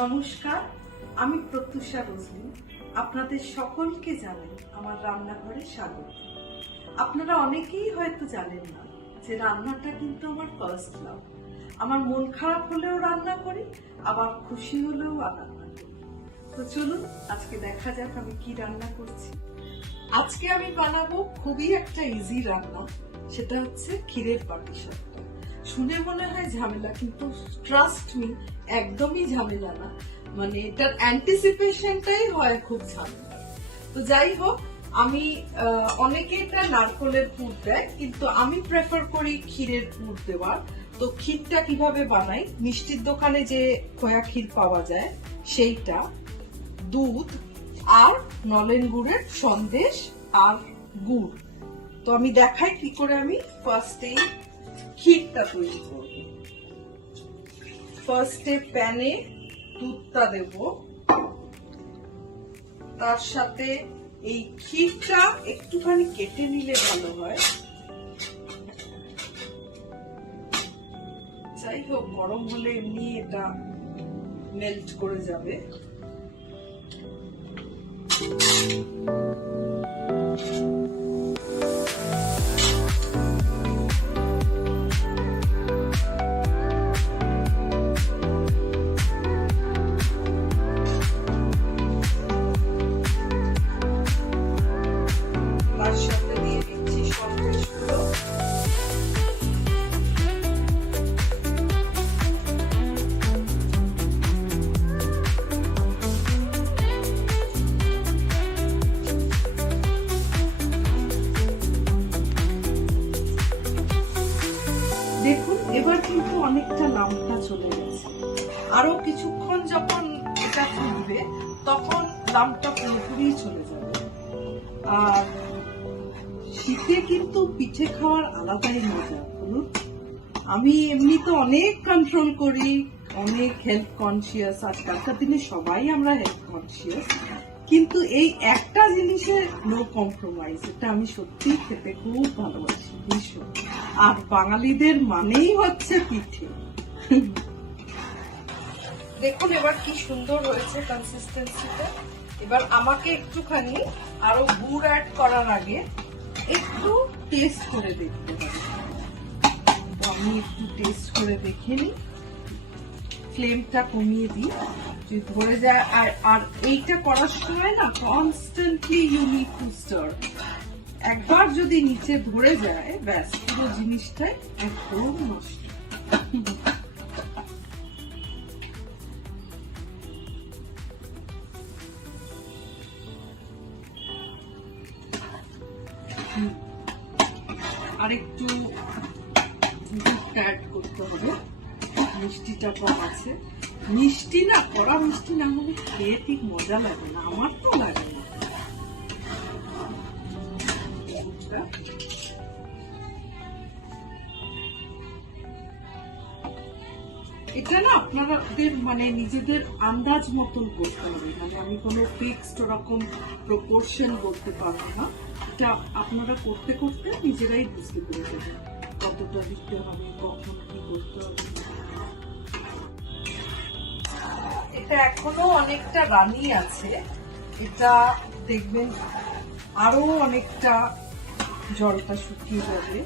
নমস্কার, আমি প্রত্যুষা রোজলি আপনাদের সকলকে জানাই আমার রান্নাঘরে স্বাগত। আপনারা অনেকেই হয়তো জানেন না যে রান্নাটা কিন্তু আমার ফার্স্ট লাভ আমার মন খারাপ হলেও রান্না করি, আবার খুশি হলেও করি। তো চলুন, আজকে দেখা যাক আমি কি রান্না করছি। আজকে আমি বানাবো খুবই একটা ইজি রান্না, সেটা হচ্ছে ক্ষীরের পাটিসাপটা শুনে মনে হয় ঝামেলা, কিন্তু ট্রাস্ট মি একদমই ঝামেলা না। মানে এটার অ্যান্টিসিপেশনটাই হয় খুব ঝামেলা। তো যাই হোক, আমি অনেকে এটা নারকলের পুর দেয়, কিন্তু আমি প্রেফার করি ক্ষীরের পুর দেওয়ার। তো ক্ষীরটা কীভাবে বানাই? মিষ্টির দোকানে যে খোয়া ক্ষীর পাওয়া যায়, সেইটা দুধ আর নলেন গুড়ের সন্দেশ আর গুড়। তো আমি দেখাই কি করে আমি ফার্স্টেই ক্ষীরটা তৈরি করব। ফার্স্টে প্যানে দুধটা দেব। তার সাথে এই ক্ষীরটা একটুখানি কেটে নিলে ভালো হয়। যাই হোক গরম হলে এমনি এটা মেল্ট করে যাবে। তার আরও কিছুক্ষণ যখন এটা ফুটবে, তখন দামটা পুরোপুরি চলে যাবে। আর শীতে কিন্তু পিঠে খাওয়ার আলাদাই মজা, বলুন। আমি এমনি তো অনেক কন্ট্রোল করি, অনেক হেলথ কনসিয়াস আজকালকার দিনে সবাই আমরা হেলথ কনসিয়াস কিন্তু এই একটা জিনিসে নো কম্প্রোমাইজ এটা আমি সত্যিই খেতে খুব ভালোবাসি, ভীষণ। আর বাঙালিদের মানেই হচ্ছে পিঠে। দেখুন এবার কি সুন্দর হয়েছে কনসিস্টেন্সিটা এবার আমাকে একটুখানি আরও গুড় অ্যাড করার আগে একটু টেস্ট করে দেখতে হবে। আমি একটু টেস্ট করে দেখে নিই। ফ্লেমটা কমিয়ে দিই। যদি ধরে যায়, আর আর এইটা করার সময় না কনস্ট্যান্টলি ইউ নিড একবার যদি নিচে ধরে যায়, ব্যাস, পুরো জিনিসটাই একদম নষ্ট। মিষ্টিটা আছে। মিষ্টি না, কড়া মিষ্টি না হলে খেয়ে ঠিক মজা লাগে না, আমার তো লাগে না। এটা না আপনাদের মানে নিজেদের আন্দাজ মতন করতে হবে। মানে আমি কোনো ফিক্সড ওরকম প্রপোর্শন বলতে পারব না। এটা আপনারা করতে করতে নিজেরাই বুঝতে পেরে যাবেন। কতটা দিতে হবে, কখন কি করতে হবে। এটা এখনও অনেকটা রানি আছে। এটা দেখবেন আরও অনেকটা জলটা শুকিয়ে যাবে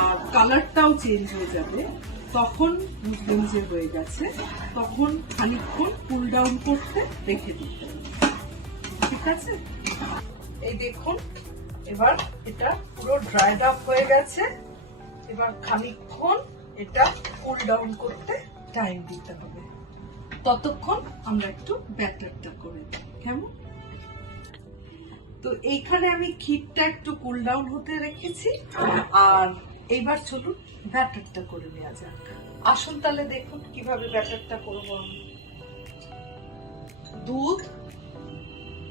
আর কালারটাও চেঞ্জ হয়ে যাবে। তখন বুঝবেন যে হয়ে গেছে। তখন খানিকক্ষণ কুল ডাউন করতে রেখে দিতে ঠিক আছে? এই দেখুন, এবার এটা পুরো ড্রাইড আপ হয়ে গেছে। এবার খানিকক্ষণ এটা কুল ডাউন করতে টাইম দিতে হবে। ততক্ষণ আমরা একটু ব্যাটারটা করে দিই, কেমন? তো এইখানে আমি ক্ষীরটা একটু কুল ডাউন হতে রেখেছি, আর এইবার চলুন ব্যাটারটা করে নেওয়া যাক। আসুন তাহলে দেখুন কীভাবে ব্যাটারটা করব আমি। দুধ,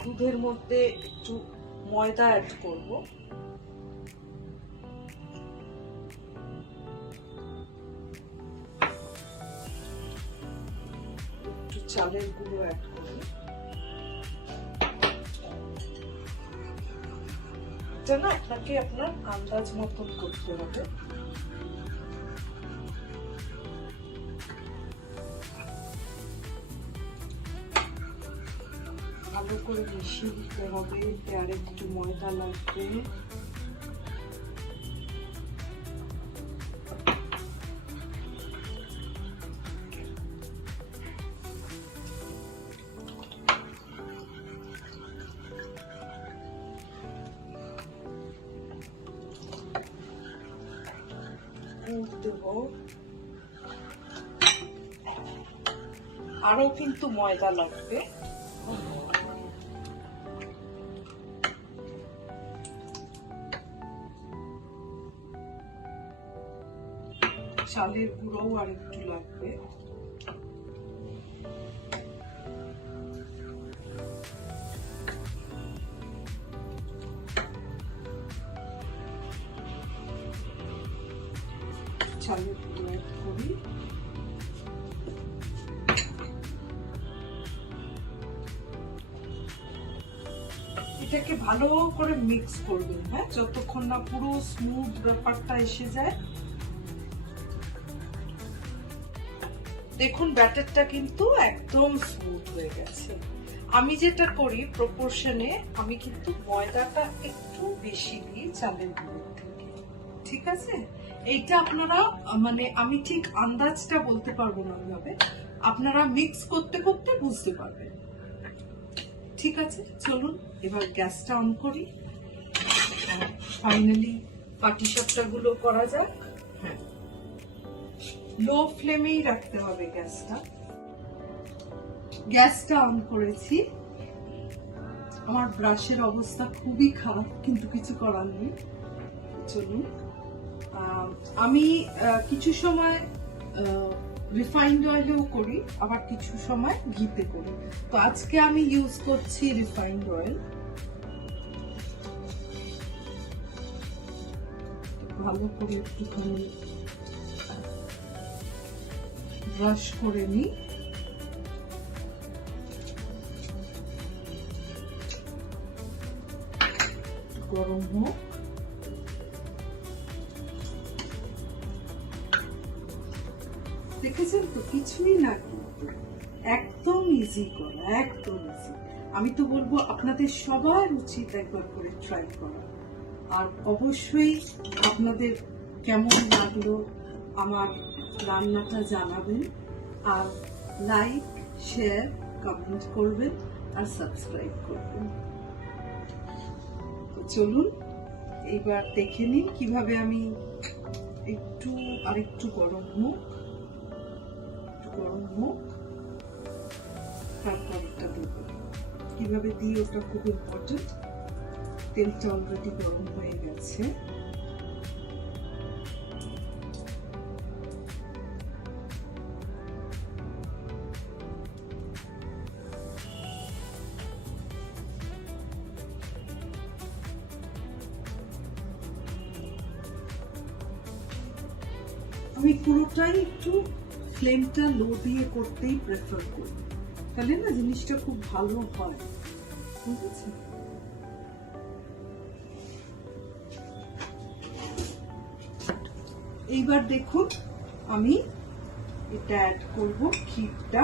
দুধের মধ্যে একটু ময়দা অ্যাড করব। একটু চালের গুঁড়ো অ্যাড করি। এটা আপনাকে আপনার আন্দাজ মতন করতে হবে। ভালো করে মিশিয়ে দিতে হবে আর একটু ময়দা লাগবে। আরও কিন্তু ময়দা লাগবে। চালের গুঁড়োও আর একটু লাগবে। গুঁড়ো অ্যাড করি এটাকে ভালো করে মিক্স করবেন হ্যাঁ? যতক্ষণ না পুরো স্মুথ ব্যাপারটা এসে যায়। দেখুন, ব্যাটারটা কিন্তু একদম স্মুথ হয়ে গেছে। আমি যেটা করি প্রপোর্শনে আমি কিন্তু ময়দাটা একটু বেশি দিই চালের ঠিক আছে? এইটা আপনারা মানে আমি ঠিক আন্দাজটা বলতে পারব না ওইভাবে। আপনারা মিক্স করতে করতে বুঝতে পারবেন। ঠিক আছে? চলুন, এবার গ্যাসটা অন করি। ফাইনালি পাটিসাপটা গুলো করা যাক। লো ফ্লেমেই রাখতে হবে গ্যাসটা। গ্যাসটা অন করেছি। আমার ব্রাশের অবস্থা খুবই খারাপ, কিন্তু কিছু করার নেই। চলুন। আমি কিছু সময় রিফাইন্ড অয়েলেও করি, আবার কিছু সময় ঘিতে করি। তো আজকে আমি ইউজ করছি রিফাইন্ড অয়েল ভালো করে একটুখানি ব্রাশ করে নিই। গরম হোক। দেখেছেন তো? কিছুই না একদম ইজি করা, একদম ইজি আমি তো বলব আপনাদের সবার উচিত একবার করে ট্রাই করা। আর অবশ্যই আপনাদের কেমন লাগল আমার রান্নাটা জানাবেন। আর লাইক শেয়ার কমেন্ট করবেন আর সাবস্ক্রাইব করবেন। চলুন, এইবার দেখে নিন কীভাবে আমি একটু আরেকটু গরম হোক। গরম হোক তারপর এটা দেবো কীভাবে দিই ওটা খুব ইম্পর্টেন্ট তেলটা অলরেডি গরম হয়ে গেছে। আমি পুরোটাই একটু ফ্লেমটা লো দিয়ে করতেই প্রেফার করি। তাহলে না জিনিসটা খুব ভালো হয়। ঠিক আছে? এইবার দেখুন, আমি এটা অ্যাড করব, ক্ষীরটা।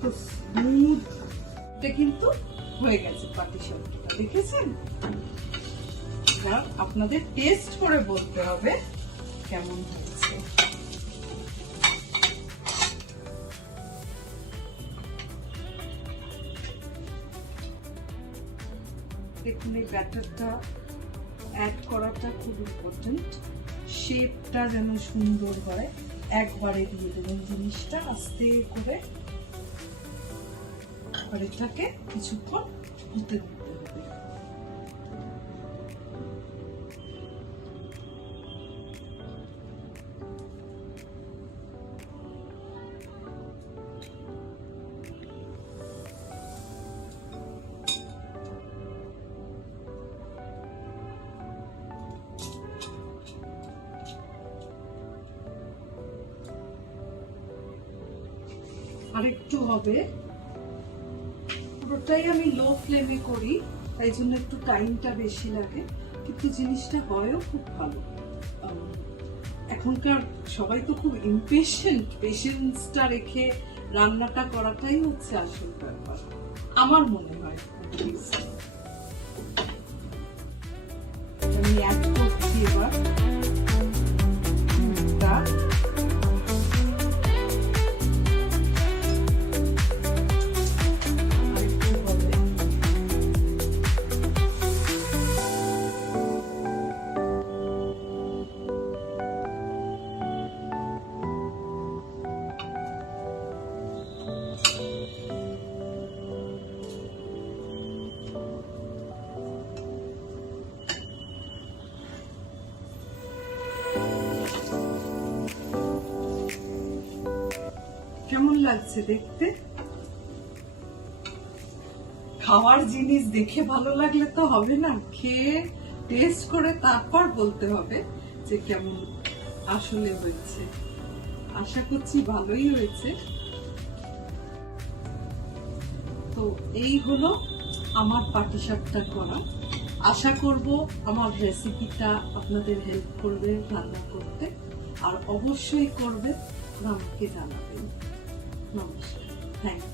কত স্মুথ এটা কিন্তু হয়ে গেছে পাটি দেখেছেন? আপনাদের টেস্ট করে বলতে হবে কেমন হয়েছে। দেখুন, এই ব্যাটারটা অ্যাড করাটা খুব ইম্পর্টেন্ট শেপটা যেন সুন্দর হয়, একবারে দিয়ে দেবেন জিনিসটা, আস্তে করে। তারপর এটাকে কিছুক্ষণ হতে দিতে হবে। আরেকটু হবে। পুরোটাই আমি লো ফ্লেমে করি, তাই জন্য একটু টাইমটা বেশি লাগে। কিন্তু জিনিসটা হয়ও খুব ভালো। এখনকার সবাই তো খুব ইম্পেশেন্ট পেশেন্সটা রেখে রান্নাটা করাটাই হচ্ছে আসল ব্যাপার। আমার মনে হয় আমি অ্যাড করছি এবার। লাগছে দেখতে। খাওয়ার জিনিস দেখে ভালো লাগলে তো হবে না। খেয়ে টেস্ট করে তারপর বলতে হবে যে কেমন আসলে হয়েছে। আশা করছি ভালোই হয়েছে। তো এই হলো আমার পাটিসাপটা করা। আশা করব আমার রেসিপিটা আপনাদের হেল্প করবে রান্না করতে। আর অবশ্যই করবে আমাকে জানাবেন। নমস্কার থ্যাংক